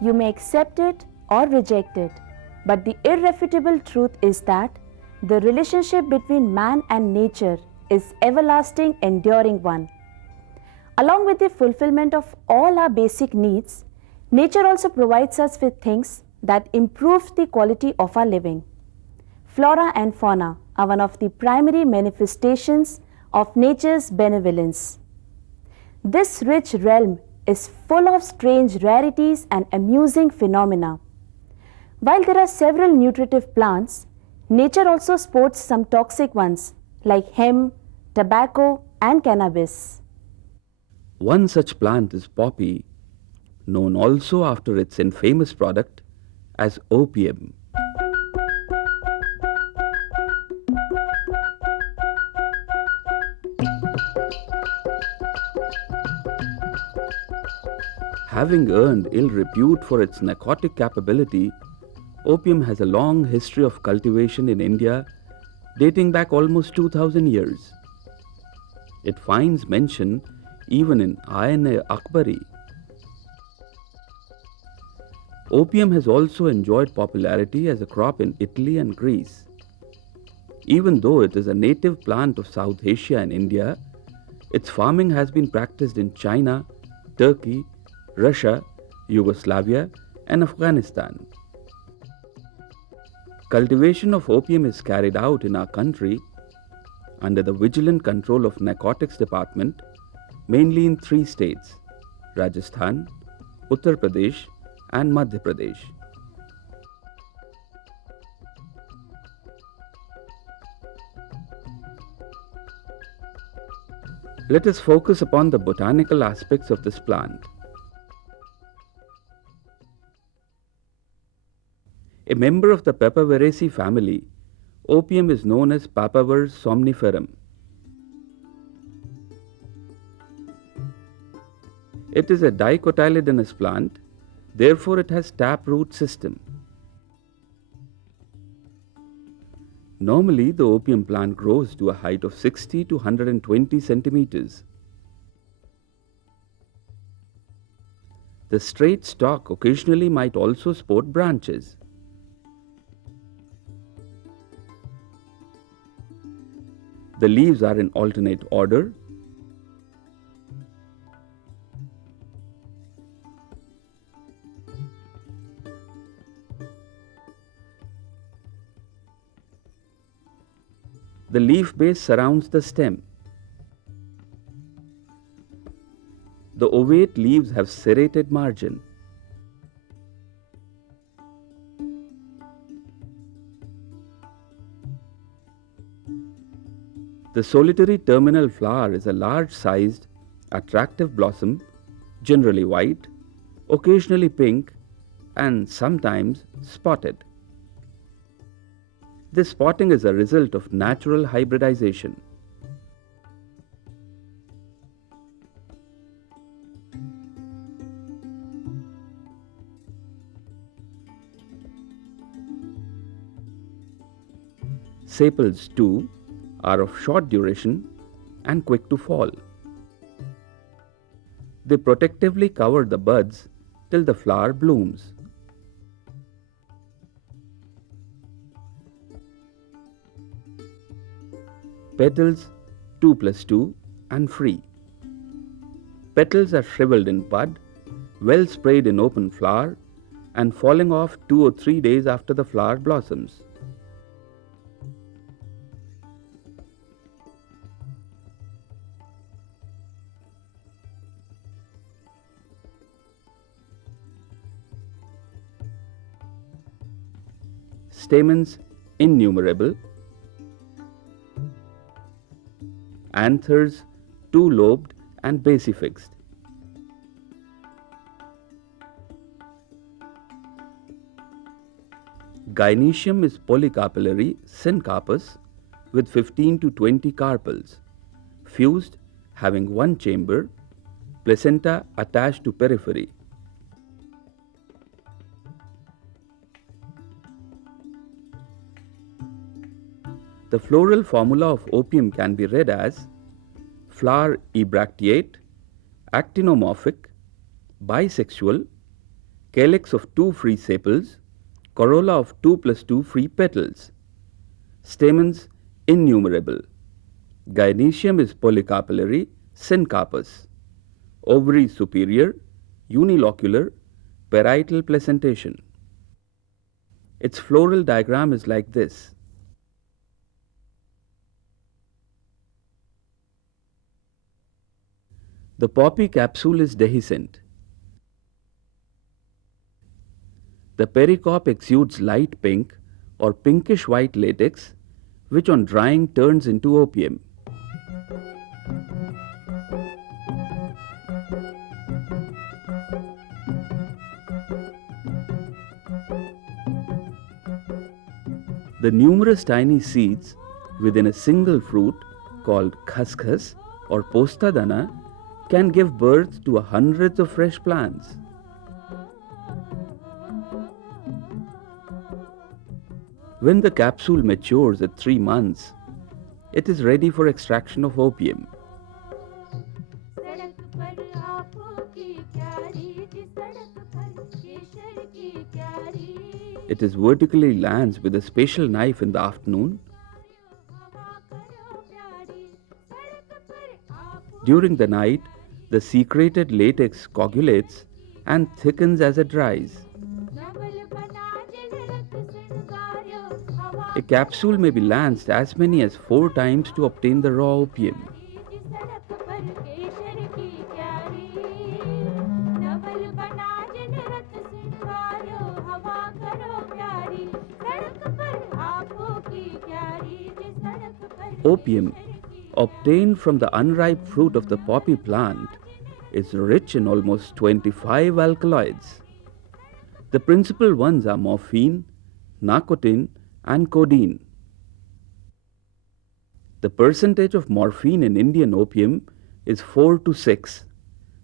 You may accept it or reject it, but the irrefutable truth is that the relationship between man and nature is everlasting, enduring one. Along with the fulfillment of all our basic needs, nature also provides us with things that improve the quality of our living. Flora and fauna are one of the primary manifestations of nature's benevolence. This rich realm is full of strange rarities and amusing phenomena. While there are several nutritive plants, nature also sports some toxic ones like hemp, tobacco, and cannabis. One such plant is poppy, known also after its infamous product as opium. Having earned ill repute for its narcotic capability, opium has a long history of cultivation in India dating back almost 2000 years. It finds mention even in Ain-e-Akbari. Opium has also enjoyed popularity as a crop in Italy and Greece. Even though it is a native plant of South Asia and India, its farming has been practiced in China, Turkey, Russia, Yugoslavia, and Afghanistan. Cultivation of opium is carried out in our country under the vigilant control of Narcotics Department, mainly in 3 states: Rajasthan, Uttar Pradesh, and Madhya Pradesh. Let us focus upon the botanical aspects of this plant. A member of the Papaver family, opium is known as Papaver somniferum. It is a dicotyledonous plant, therefore it has taproot system. Normally, the opium plant grows to a height of 60 to 120 centimeters. The straight stalk occasionally might also sport branches. The leaves are in alternate order. The leaf base surrounds the stem. The ovate leaves have serrated margin. The solitary terminal flower is a large-sized, attractive blossom, generally white, occasionally pink, and sometimes spotted. This spotting is a result of natural hybridization. Sepals, too, are of short duration and quick to fall. They protectively cover the buds till the flower blooms. Petals 2+2 and free. Petals are shriveled in bud, well sprayed in open flower, and falling off 2 or 3 days after the flower blossoms. Stamens innumerable. Anthers 2-lobed and basifixed. Gynoecium is polycarpellary syncarpous with 15 to 20 carpels, fused, having one chamber, placenta attached to periphery. The floral formula of opium can be read as flower ebracteate, actinomorphic, bisexual, calyx of 2 free sepals, corolla of 2 plus 2 free petals, stamens innumerable. Gynoecium is polycarpellary, syncarpous. Ovaries superior, unilocular, parietal placentation. Its floral diagram is like this. The poppy capsule is dehiscent. The pericarp exudes light pink or pinkish white latex, which on drying turns into opium. The numerous tiny seeds within a single fruit called khaskhas or postadana can give birth to hundreds of fresh plants. When the capsule matures at 3 months, it is ready for extraction of opium. It is vertically lanced with a special knife in the afternoon. During the night, the secreted latex coagulates and thickens as it dries. A capsule may be lanced as many as 4 times to obtain the raw opium. Opium, obtained from the unripe fruit of the poppy plant, is rich in almost 25 alkaloids. The principal ones are morphine, narcotin, and codeine. The percentage of morphine in Indian opium is 4 to 6,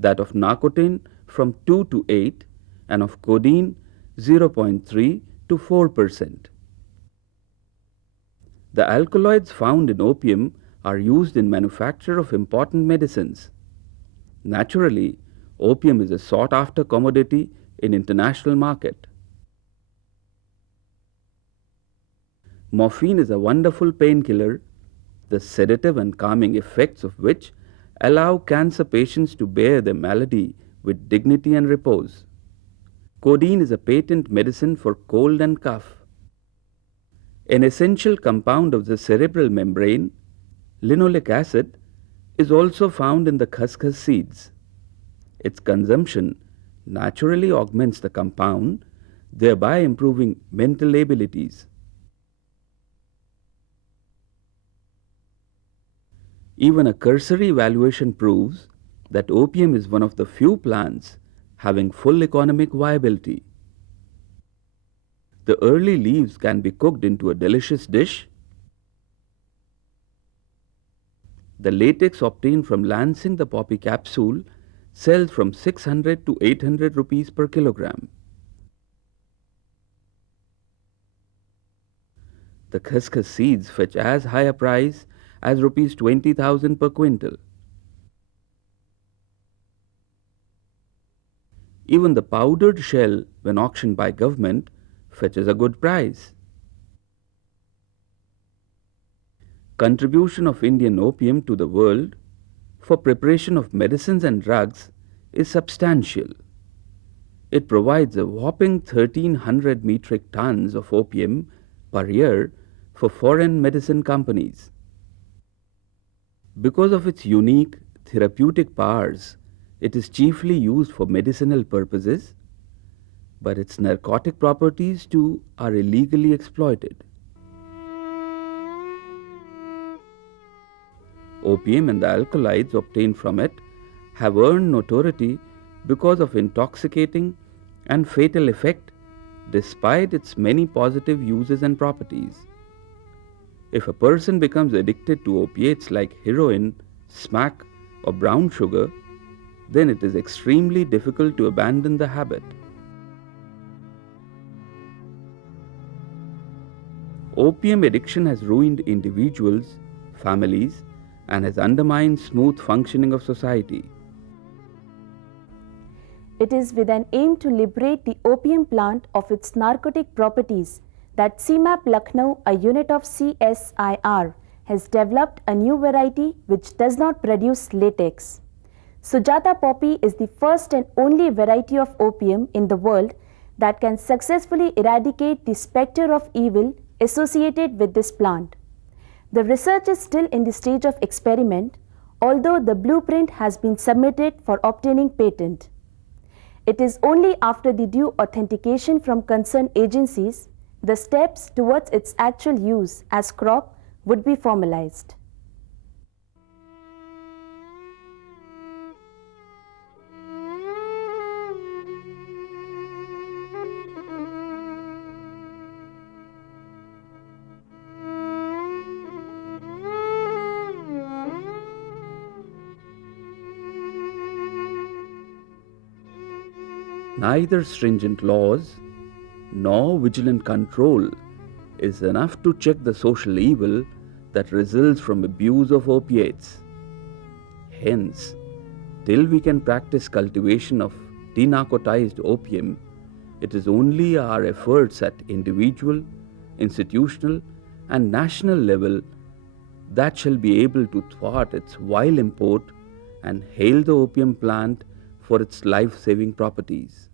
that of narcotin from 2 to 8, and of codeine 0.3 to 4%. The alkaloids found in opium are used in manufacture of important medicines. Naturally, opium is a sought-after commodity in international market. Morphine is a wonderful painkiller, the sedative and calming effects of which allow cancer patients to bear their malady with dignity and repose. Codeine is a patent medicine for cold and cough. An essential compound of the cerebral membrane, linoleic acid, is also found in the khaskhas seeds. Its consumption naturally augments the compound, thereby improving mental abilities. Even a cursory evaluation proves that opium is one of the few plants having full economic viability. The early leaves can be cooked into a delicious dish. The latex obtained from lancing the poppy capsule sells from 600 to 800 rupees per kilogram. The khaskhas seeds fetch as high a price as rupees 20,000 per quintal. Even the powdered shell, when auctioned by government, fetches a good price. Contribution of Indian opium to the world for preparation of medicines and drugs is substantial. It provides a whopping 1,300 metric tons of opium per year for foreign medicine companies. Because of its unique therapeutic powers, it is chiefly used for medicinal purposes, but its narcotic properties too are illegally exploited. Opium and the alkaloids obtained from it have earned notoriety because of intoxicating and fatal effect despite its many positive uses and properties. If a person becomes addicted to opiates like heroin, smack, or brown sugar, then it is extremely difficult to abandon the habit. Opium addiction has ruined individuals, families, and has undermined smooth functioning of society. It is with an aim to liberate the opium plant of its narcotic properties that CMAP Lucknow, a unit of CSIR, has developed a new variety which does not produce latex. Sujata poppy is the first and only variety of opium in the world that can successfully eradicate the specter of evil associated with this plant. The research is still in the stage of experiment, although the blueprint has been submitted for obtaining patent. It is only after the due authentication from concerned agencies the steps towards its actual use as crop would be formalized. Neither stringent laws nor vigilant control is enough to check the social evil that results from abuse of opiates. Hence, till we can practice cultivation of denarcotized opium, it is only our efforts at individual, institutional, and national level that shall be able to thwart its vile import and hail the opium plant for its life-saving properties.